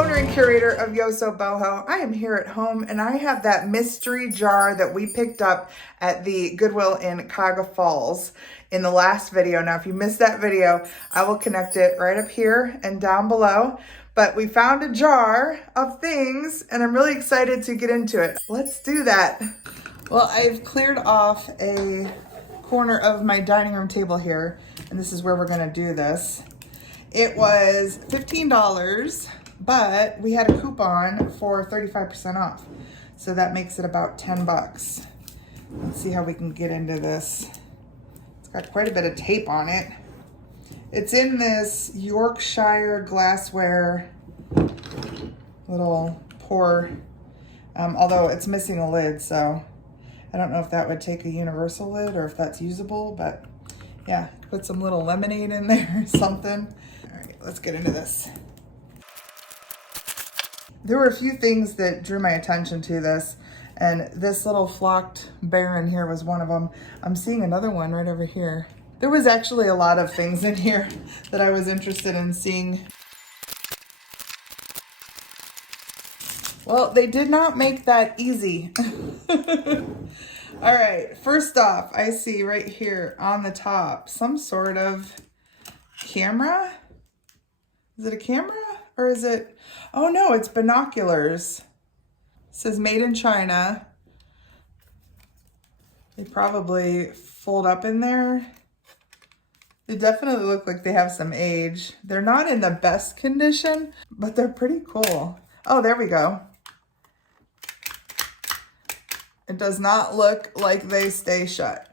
owner and curator of Yosoboho. I am here at home and I have that mystery jar that we picked up at the Goodwill in Cuyahoga Falls in the last video. Now, if you missed that video, I will connect it right up here and down below. But we found a jar of things and I'm really excited to get into it. Let's do that. Well, I've cleared off a corner of my dining room table here, and this is where we're gonna do this. It was $15, but we had a coupon for 35% off. So that makes it about 10 bucks. Let's see how we can get into this. It's got quite a bit of tape on it. It's in this Yorkshire glassware little pour, although it's missing a lid, so I don't know if that would take a universal lid or if that's usable, but yeah, put some little lemonade in there or something. All right, let's get into this. There were a few things that drew my attention to this, and this little flocked bear in here was one of them. I'm seeing another one right over here. There was actually a lot of things in here that I was interested in seeing. Well, they did not make that easy. All right, first off, I see right here on the top some sort of camera. Is it a camera or is it? Oh no, it's binoculars. It says made in China. They probably fold up in there. They definitely look like they have some age. They're not in the best condition, but they're pretty cool. Oh, there we go. It does not look like they stay shut.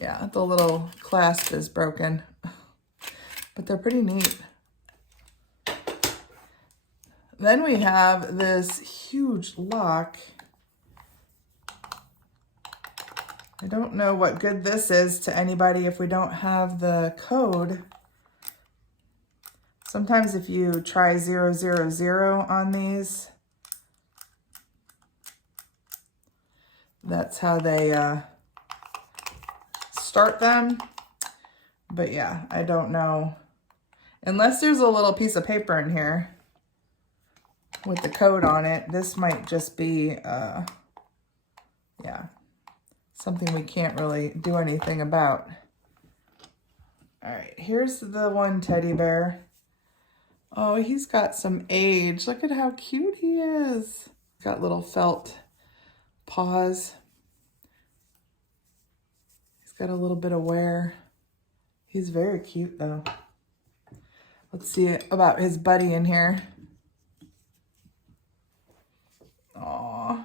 Yeah, the little clasp is broken, but they're pretty neat. Then we have this huge lock. I don't know what good this is to anybody if we don't have the code. Sometimes if you try 000 on these, that's how they start them. But yeah, I don't know. Unless there's a little piece of paper in here with the code on it, this might just be, yeah, something we can't really do anything about. All right, here's the one teddy bear. Oh, he's got some age. Look at how cute he is. He's got little felt paws. He's got a little bit of wear. He's very cute though. Let's see about his buddy in here. Aw,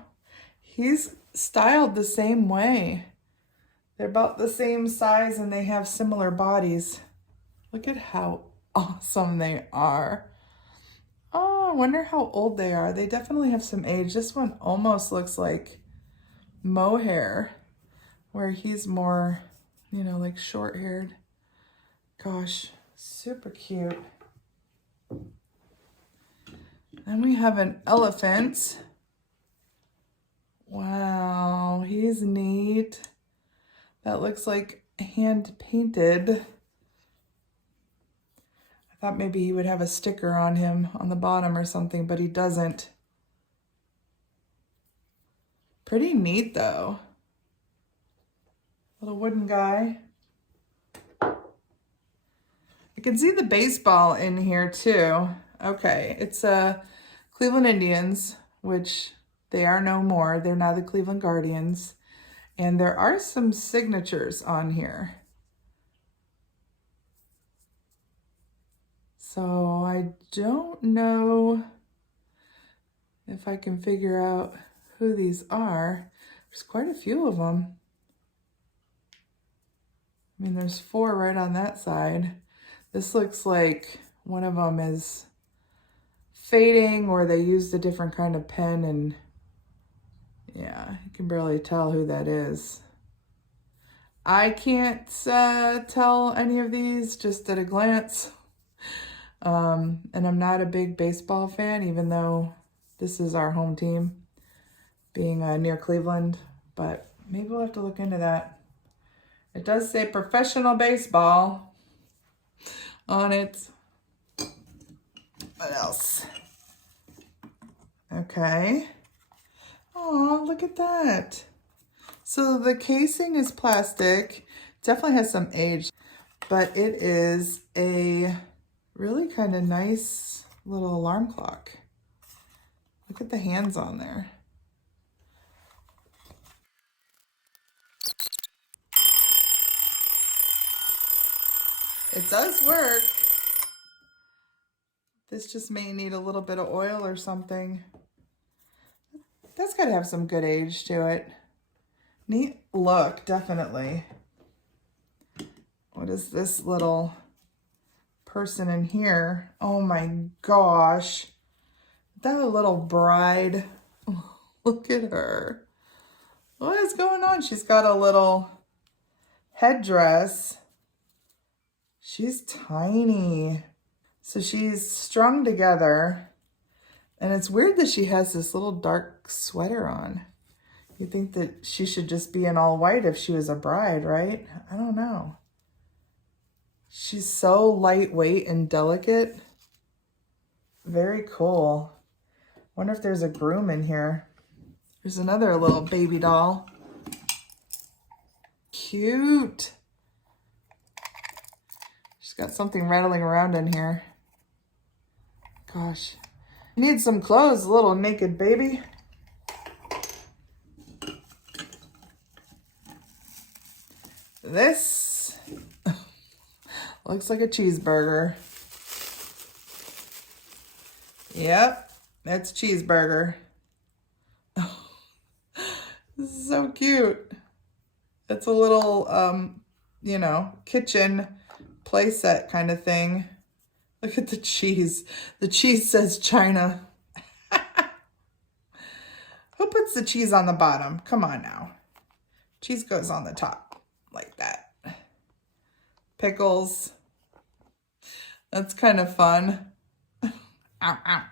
he's styled the same way. They're about the same size and they have similar bodies. Look at how awesome they are. Oh, I wonder how old they are. They definitely have some age. This one almost looks like mohair, where he's more, you know, like short-haired. Gosh, super cute. Then we have an elephant. Wow, he's neat. That looks like hand-painted. I thought maybe he would have a sticker on him on the bottom or something, but he doesn't. Pretty neat though. Little wooden guy. I can see the baseball in here too. Okay, it's Cleveland Indians, which they are no more. They're now the Cleveland Guardians. And there are some signatures on here. So I don't know if I can figure out who these are. There's quite a few of them. I mean, there's 4 right on that side. This looks like one of them is fading or they used a different kind of pen, and yeah, you can barely tell who that is. I can't tell any of these just at a glance. And I'm not a big baseball fan, even though this is our home team, being near Cleveland, but maybe we'll have to look into that. It does say professional baseball on it. What else? Okay. Oh, look at that. So the casing is plastic. Definitely has some age, but it is a really kind of nice little alarm clock. Look at the hands on there. It does work. This just may need a little bit of oil or something. That's got to have some good age to it. Neat look, definitely. What is this little person in here? Oh my gosh. Is that a little bride? Oh, look at her. What is going on? She's got a little headdress. She's tiny. So she's strung together. And it's weird that she has this little dark sweater on. You'd think that she should just be in all white if she was a bride, right? I don't know. She's so lightweight and delicate. Very cool. Wonder if there's a groom in here. There's another little baby doll. Cute. She's got something rattling around in here. Gosh. You need some clothes, little naked baby. This looks like a cheeseburger. Yep, that's cheeseburger. This is so cute. It's a little, you know, kitchen playset kind of thing. Look at the cheese. The cheese says China. Who puts the cheese on the bottom? Come on now. Cheese goes on the top like that. Pickles. That's kind of fun. Ow, ow.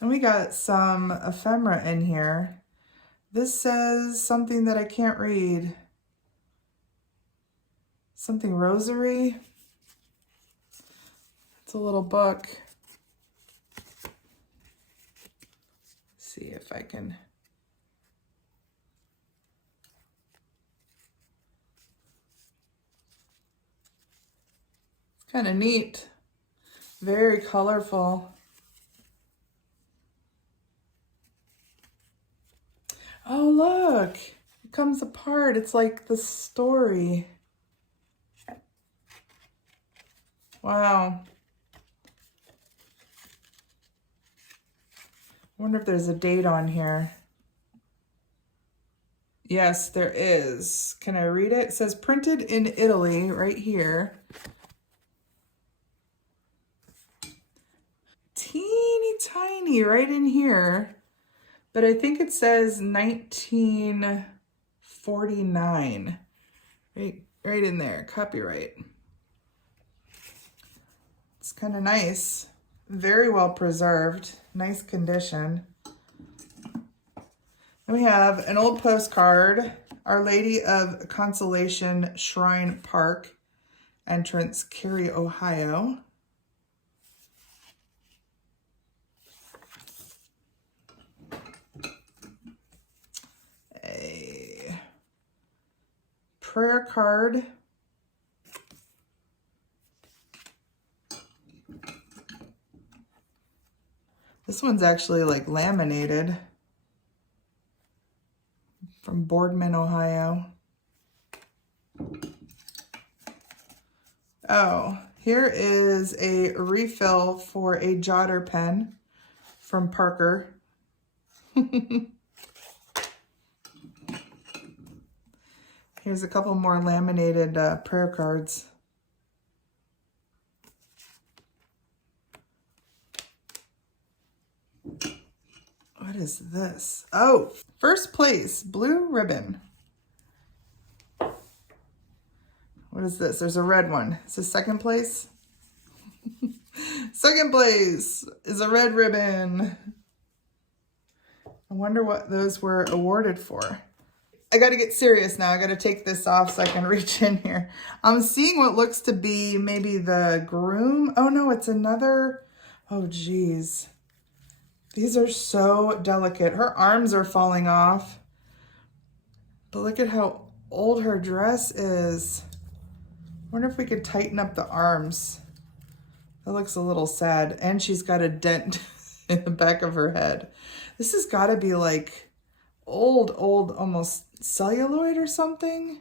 And we got some ephemera in here. This says something that I can't read. Something rosary. It's a little book. Let's see if I can. It's kind of neat. Very colorful. Oh, look. It comes apart. It's like the story. Wow. I wonder if there's a date on here. Yes, there is. Can I read it? It says printed in Italy right here. Teeny tiny right in here. But I think it says 1949. Right in there. Copyright. It's kind of nice. Very well preserved. Nice condition. Then we have an old postcard. Our Lady of Consolation Shrine Park. Entrance, Cary, Ohio. A prayer card. This one's actually like laminated from Boardman, Ohio. Oh, here is a refill for a jotter pen from Parker. Here's a couple more laminated prayer cards. What is this? Oh, first place, blue ribbon. What is this? There's a red one. Is this second place? Second place is a red ribbon. I wonder what those were awarded for. I got to get serious now. I got to take this off so I can reach in here. I'm seeing what looks to be maybe the groom. Oh no, it's another. Oh geez. These are so delicate. Her arms are falling off. But look at how old her dress is. I wonder if we could tighten up the arms. That looks a little sad. And she's got a dent in the back of her head. This has got to be like old, almost celluloid or something.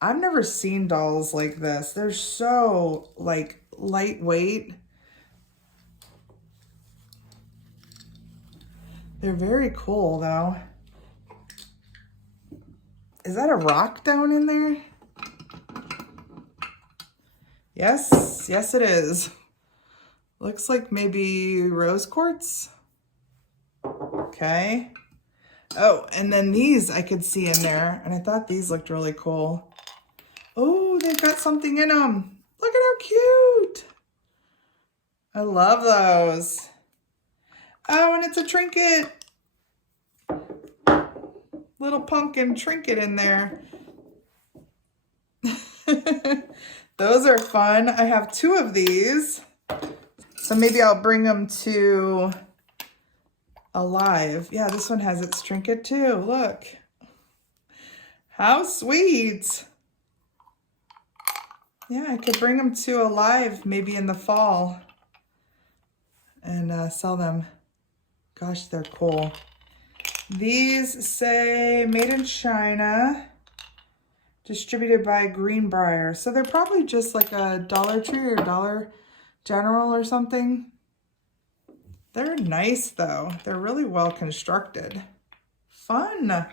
I've never seen dolls like this. They're so like lightweight. They're very cool though. Is that a rock down in there? Yes, yes it is. Looks like maybe rose quartz. Okay. Oh, and then these I could see in there, and I thought these looked really cool. Oh, they've got something in them. Look at how cute. I love those. Oh, and it's a trinket. Little pumpkin trinket in there. Those are fun. I have 2 of these. So maybe I'll bring them to Alive. Yeah, this one has its trinket too. Look. How sweet. Yeah, I could bring them to Alive maybe in the fall and sell them. Gosh, they're cool. These say made in China, distributed by Greenbrier. So they're probably just like a Dollar Tree or Dollar General or something. They're nice though. They're really well constructed. Fun.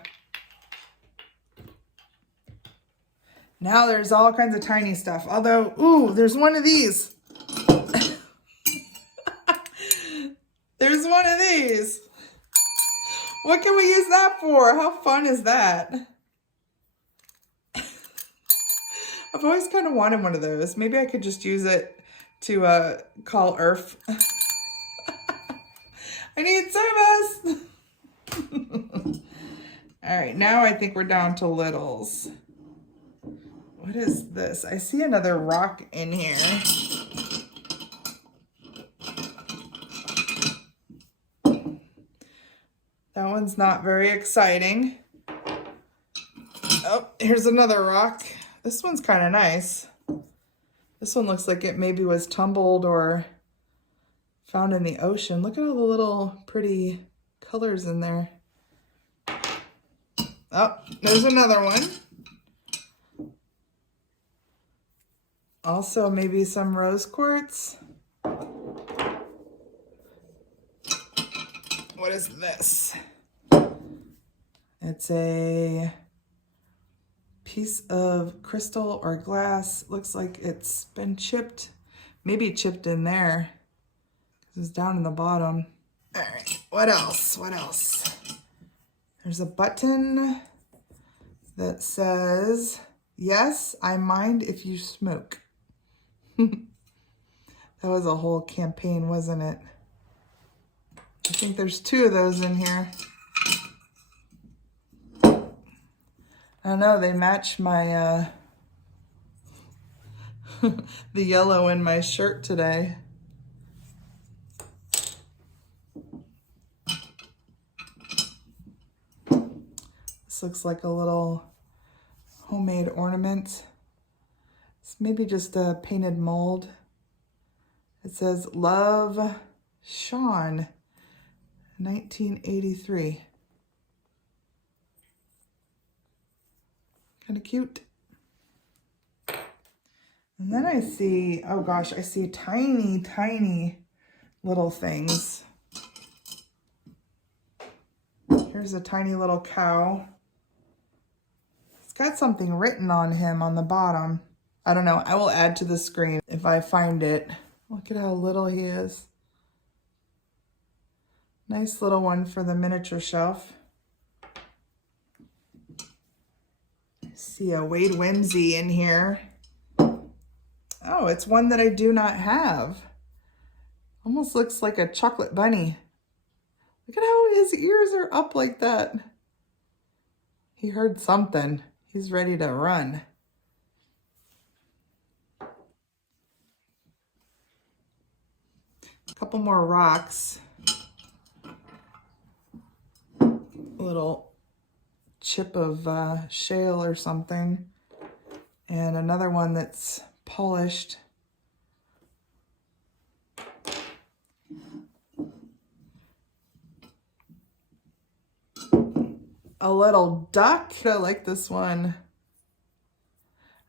Now there's all kinds of tiny stuff. Although, ooh, there's one of these. There's one of these. What can we use that for? How fun is that? I've always kind of wanted one of those. Maybe I could just use it to call Earth. I need service. All right, now I think we're down to littles. What is this? I see another rock in here. That one's not very exciting. Oh, here's another rock. This one's kind of nice. This one looks like it maybe was tumbled or found in the ocean. Look at all the little pretty colors in there. Oh, there's another one. Also maybe some rose quartz. What is this? It's a piece of crystal or glass. Looks like it's been chipped. Maybe chipped in there. It's down in the bottom. All right, what else? What else? There's a button that says, "Yes, I mind if you smoke." That was a whole campaign, wasn't it? I think there's 2 of those in here. I don't know, they match my, the yellow in my shirt today. This looks like a little homemade ornament. It's maybe just a painted mold. It says, "Love, Sean, 1983. Kind of cute. And then I see, oh gosh, I see tiny, tiny little things. Here's a tiny little cow. It's got something written on him on the bottom. I don't know. I will add to the screen if I find it. Look at how little he is. Nice little one for the miniature shelf. I see a Wade Whimsy in here. Oh, it's one that I do not have. Almost looks like a chocolate bunny. Look at how his ears are up like that. He heard something. He's ready to run. A couple more rocks. A little chip of shale or something. And another one that's polished. A little duck. I like this one.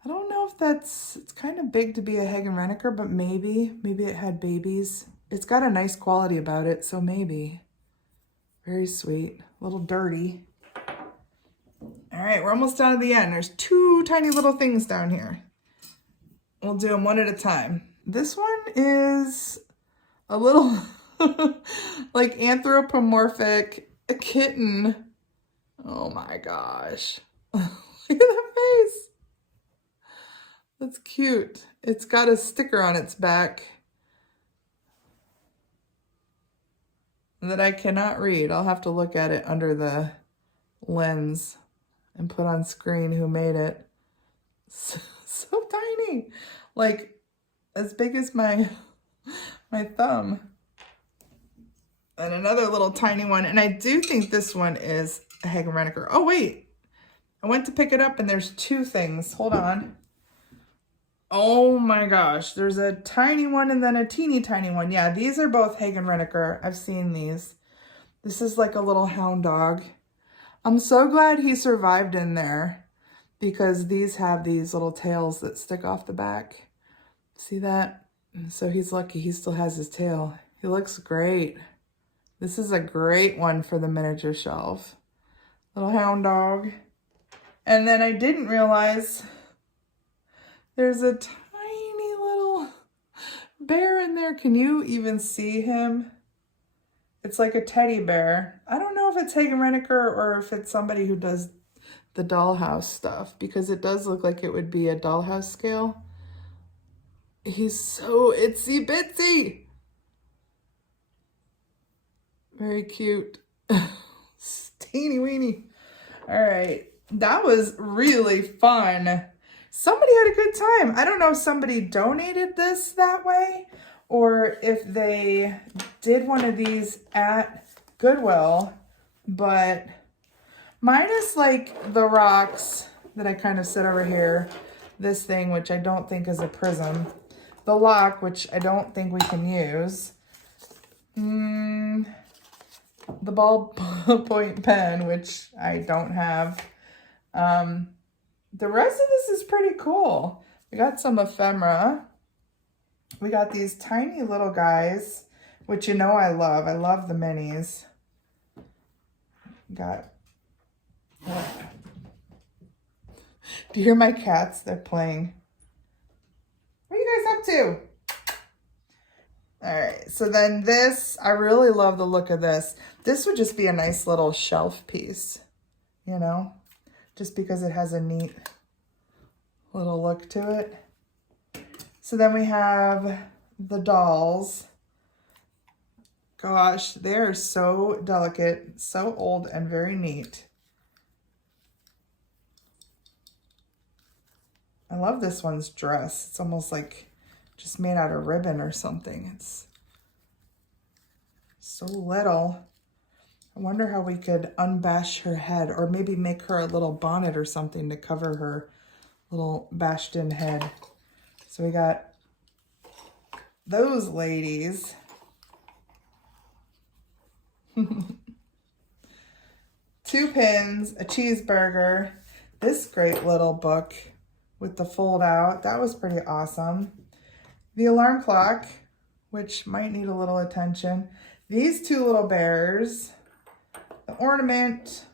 I don't know if it's kind of big to be a Hagen-Renaker, but maybe it had babies. It's got a nice quality about it, so maybe. Very sweet. A little dirty. All right, we're almost down to the end. There's 2 tiny little things down here. We'll do them one at a time. This one is a little like anthropomorphic, a kitten. Oh my gosh. Look at that face. That's cute. It's got a sticker on its back that I cannot read. I'll have to look at it under the lens and put on screen who made it. So tiny. Like as big as my thumb. And another little tiny one. And I do think this one is a Hagen-Renaker. Oh, wait. I went to pick it up and there's 2 things. Hold on. Oh my gosh. There's a tiny one and then a teeny tiny one. Yeah, these are both Hagen-Renaker. I've seen these. This is like a little hound dog. I'm so glad he survived in there because these have these little tails that stick off the back. See that? So he's lucky he still has his tail. He looks great. This is a great one for the miniature shelf. Little hound dog. And then I didn't realize there's a tiny little bear in there. Can you even see him? It's like a teddy bear. I don't know if it's Hagen-Renaker or if it's somebody who does the dollhouse stuff because it does look like it would be a dollhouse scale. He's so itsy bitsy. Very cute. Teeny weeny. All right. That was really fun. Somebody had a good time. I don't know if somebody donated this that way or if they did one of these at Goodwill, but minus like the rocks that I kind of set over here, this thing, which I don't think is a prism, the lock, which I don't think we can use, the ballpoint pen, which I don't have. The rest of this is pretty cool. We got some ephemera. We got these tiny little guys, which you know I love. I love the minis. Got... Do you hear my cats? They're playing. What are you guys up to? All right, so then this, I really love the look of this. This would just be a nice little shelf piece, you know, just because it has a neat little look to it. So then we have the dolls. Gosh, they're so delicate, so old, and very neat. I love this one's dress. It's almost like just made out of ribbon or something. It's so little. I wonder how we could unbash her head or maybe make her a little bonnet or something to cover her little bashed in head. So we got those ladies. 2 pins, a cheeseburger, this great little book with the fold out. That was pretty awesome. The alarm clock, which might need a little attention. These 2 little bears, the ornament,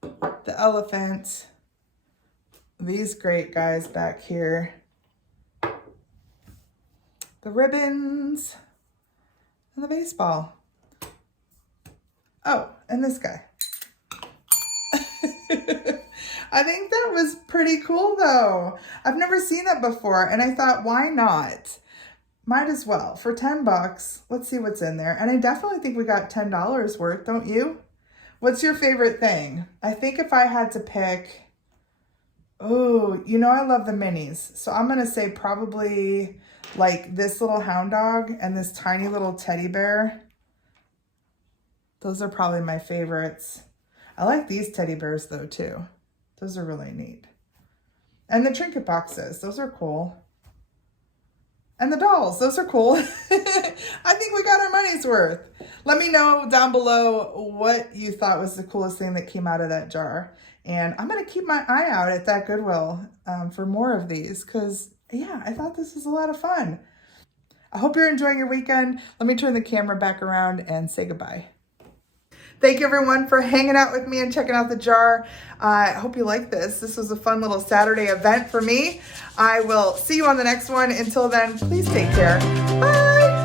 the elephant, these great guys back here, the ribbons, and the baseball. Oh, and this guy. I think that was pretty cool though. I've never seen that before and I thought, why not? Might as well. For 10 bucks, let's see what's in there. And I definitely think we got $10 worth, don't you? What's your favorite thing? I think if I had to pick, oh, you know I love the minis. So I'm going to say probably like this little hound dog and this tiny little teddy bear. Those are probably my favorites. I like these teddy bears though too. Those are really neat. And the trinket boxes, those are cool. And the dolls, those are cool. I think we got our money's worth. Let me know down below what you thought was the coolest thing that came out of that jar. And I'm going to keep my eye out at that Goodwill for more of these because, yeah, I thought this was a lot of fun. I hope you're enjoying your weekend. Let me turn the camera back around and say goodbye. Thank you everyone for hanging out with me and checking out the jar. I hope you like this. This was a fun little Saturday event for me. I will see you on the next one. Until then, please take care. Bye.